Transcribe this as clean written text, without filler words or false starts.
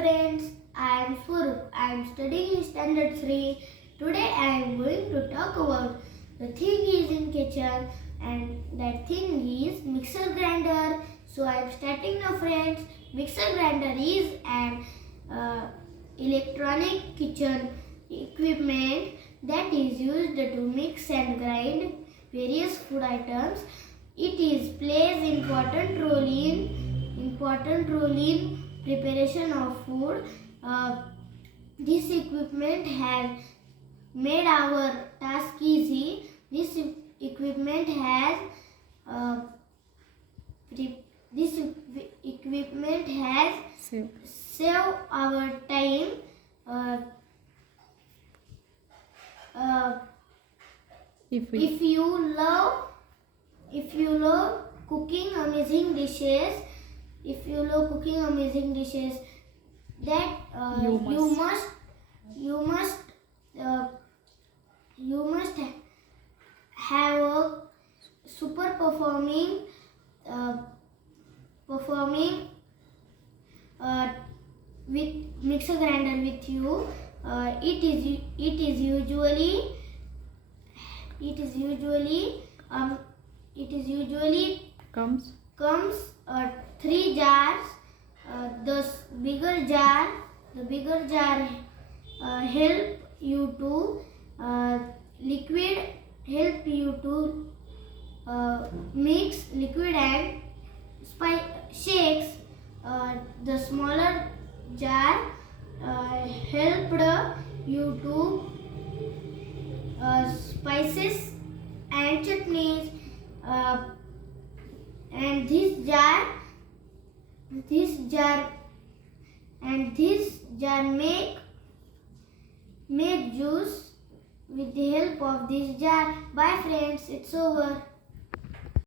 friends, I am Swarup. I am studying in Standard 3. Today I am going to talk about the thing is in kitchen, and that thing is mixer grinder. So I am starting now friends. Mixer grinder is an electronic kitchen equipment that is used to mix and grind various food items. It is plays important role in preparation of food. This equipment has made our task easy. This equipment has saved our time. If you love cooking amazing dishes, that you must have a super performing with mixer grinder with you. It is usually Comes 3 jars. The bigger jar help you to mix liquid and shakes. The smaller jar helped you to spices and chutneys. And this jar make juice with the help of this jar. Bye friends, it's over.